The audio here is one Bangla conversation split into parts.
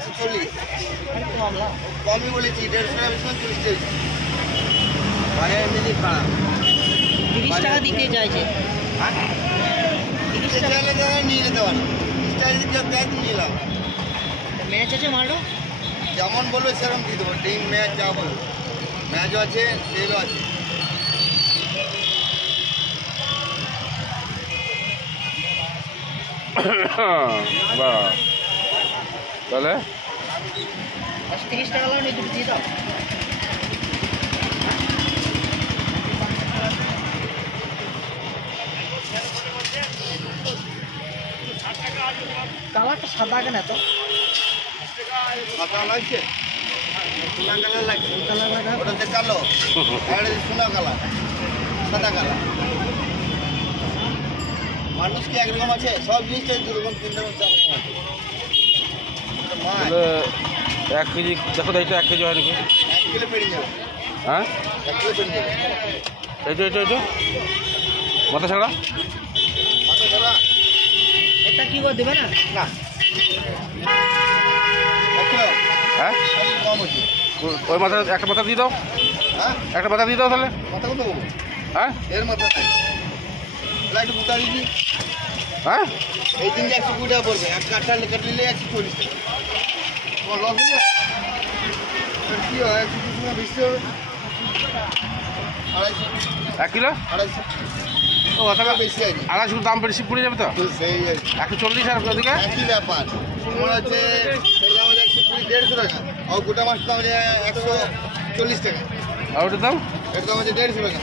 140 কমই বলেছি 150 টাকা বেশি 40 টাকা ভাই এমনি খারাপ 30 টাকা দিতে চাইছে। হ্যাঁ 30 টাকা নিয়ে যেতে পারো 30 টাকা যদি কেউ দেয় নিলাম। ম্যাচ আছে মালটা যেমন বলবে সেরকম দিয়ে দেবো ডিম ম্যাচ যা বলবো ম্যাচও আছে তেলও আছে। তাহলে 30 টাকা লাও নিয়ে দুটো দিয়ে দাও। কালারটা সাদা কেন এত সাদা লাগছে সোনা কালার লাগছে কালার লাগা ওটাতে কালো আর সোনা কালার সাদা কালার। মানুষ কি একরকম আছে সব জিনিসটাই দুরকম তিন রকম চার রকম আছে। মাছ 1 কেজি দেখো তো এটা 1 কেজি হয় নাকি 1 কিলো পেড়ে যাবে। হ্যাঁ 1 কিলো পেড়ে যাবে এটা মাথা ছাড়া মাথা ধরা এটা কি করে দেবে না না 1 কিলো হ্যাঁ কম হচ্ছে। ওই মাথা একটা মাথা দিয়ে দাও হ্যাঁ একটা মাথা দিয়ে দাও তাহলে মাথা কত দেবো হ্যাঁ এর মাথা নাই একটু বুটা দিবি হ্যাঁ এই দিন 120 টাকা পড়বে এক কাঠটা কাটলে 140 টাকা তোমার লস হয়ে যায় কি হয় 120 250 1 কিলো 250 ও তাহলে বেশি আছে 250 দাম বেশি পড়ে যাবে তো সেই আছে 140 আর ওদিকে একই ব্যাপার তোমার হচ্ছে এর দাম হচ্ছে 120 150 টাকা আর গোটা মাছটার দাম হচ্ছে 140 টাকা আর ওটার দাম এর দাম হচ্ছে 150 টাকা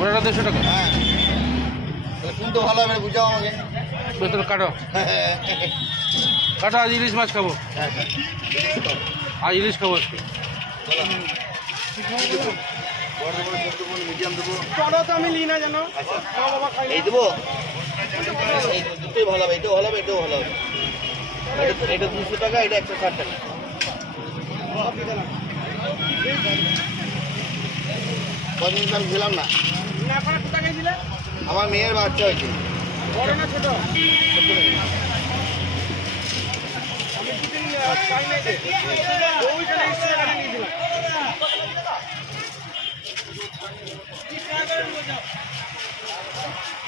ওটা 200 টাকা হ্যাঁ তাহলে কোনটা ভালো হবে বুঝাও আমাকে বেতন কাটো কাটো আজ ইলিশ মাছ খাবো আজ ইলিশ খাবো আজকে মিডিয়াম দেবো তো আমি লি না জানো এই দেবো এই দুটোই ভালো হবে এটাও ভালো হবে এটাও ভালো হবে এটা 200 টাকা এটা 160 টাকা কদিন আমি দিলাম না আমার মেয়ের বাচ্চা হয়েছে বড় না ছোট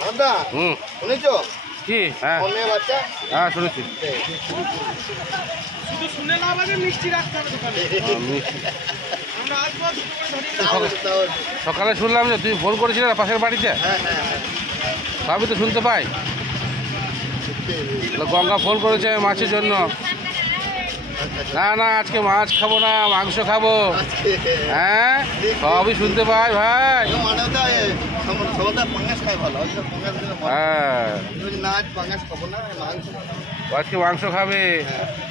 দাদা শুনেছো কি হ্যাঁ আমার মেয়ের বাচ্চা হ্যাঁ শুনেছি শুধু শুনে লাভ আছে মিষ্টি রাখতে হবে দোকানে আমরা আসবো সকালে শুনলাম যে তুই ফোন করেছিলে না পাশের বাড়িতে হ্যাঁ হ্যাঁ হ্যাঁ সবই তো শুনতে পাই গঙ্গা ফোন করেছে মাছের জন্য না না আজকে মাছ খাবো না মাংস খাবো হ্যাঁ সবই শুনতে পাই ভাই মানে সবাই পাঙ্গাস খায় ভালো পাঙ্গাস হ্যাঁ না আজ পাঙ্গাস খাবো না মাংস আজকে মাংস খাবে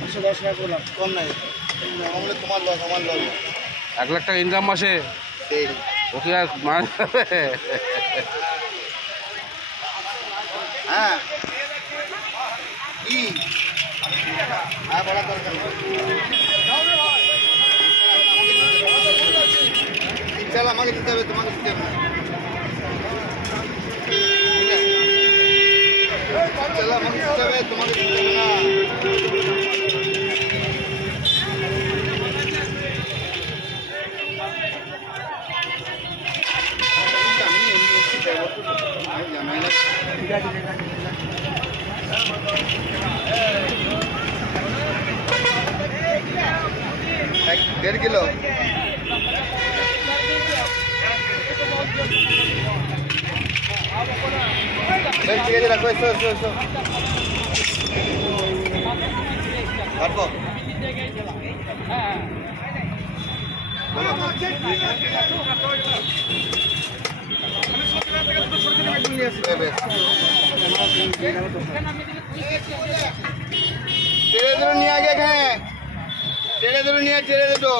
110 টাকা করলাম কম নাই আমাদের তোমার লস আমার লস 1 লাখ টাকা ইনকাম মাসে সেই ওকে আর মাছ খাবে হ্যাঁ কি হ্যাঁ বড় দরকার চল আমাকে দিতে হবে তোমাকে দিতে হবে চল আমাকে দিতে হবে তোমাকে দিতে হবে না एक 1.5 किलो ठीक है रखो इसको रखो तेरे इधर नहीं आ गया है तेरे इधर नहीं है तेरे इधर तो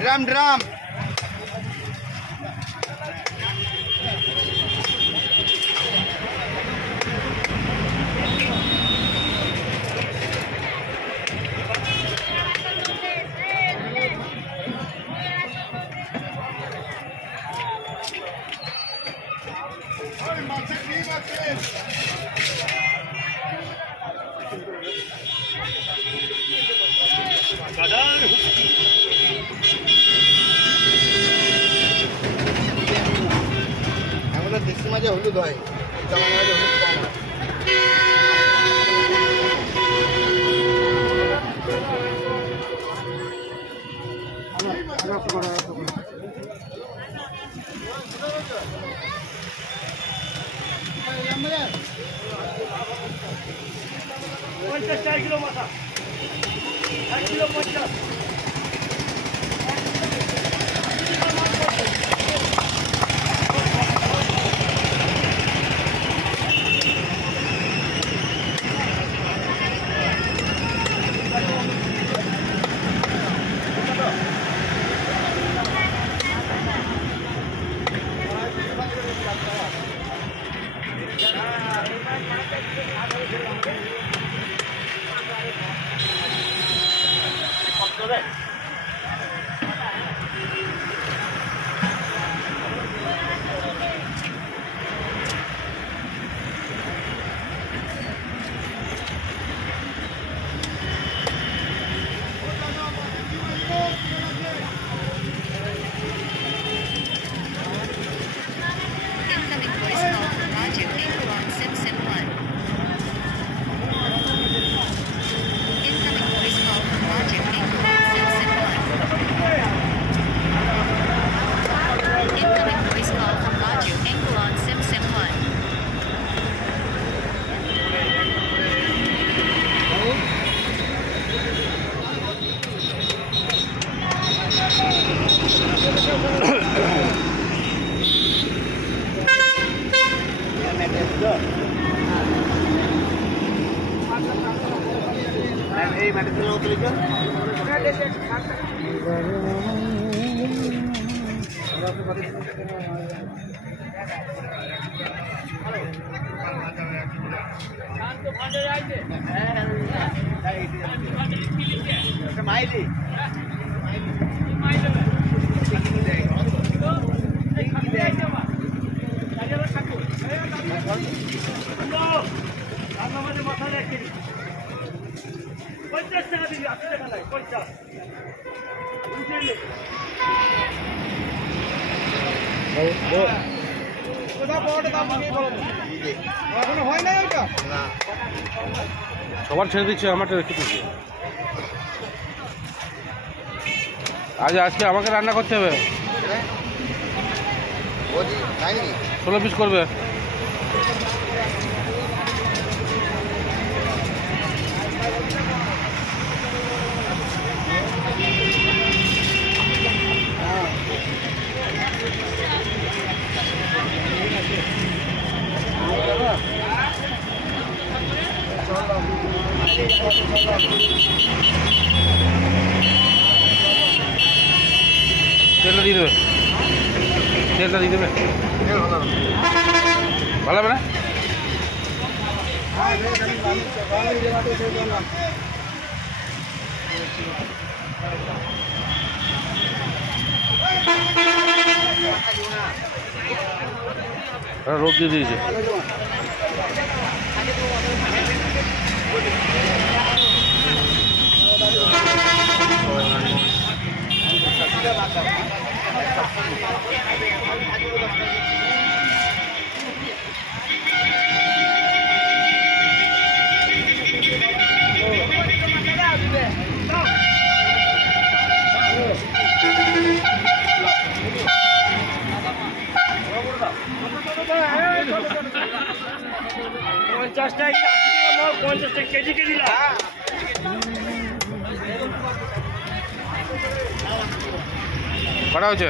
ड्रम ड्रम মাঝে হলুদ হয়, জামা মাঝে হলুদ কম হয়। কিলো মাথা 1 কিলো 50। সবার ছেড়ে দিচ্ছে, আমারটা রেখে দিচ্ছে। আজকে আমাকে রান্না করতে হবে। 16 পিস করবে। তেলটা দিয়ে দেবে, তেলটা দিয়ে দেবে, ভালো হবে না? রোদ দিয়ে দিয়েছে। কেজি কটা হচ্ছে?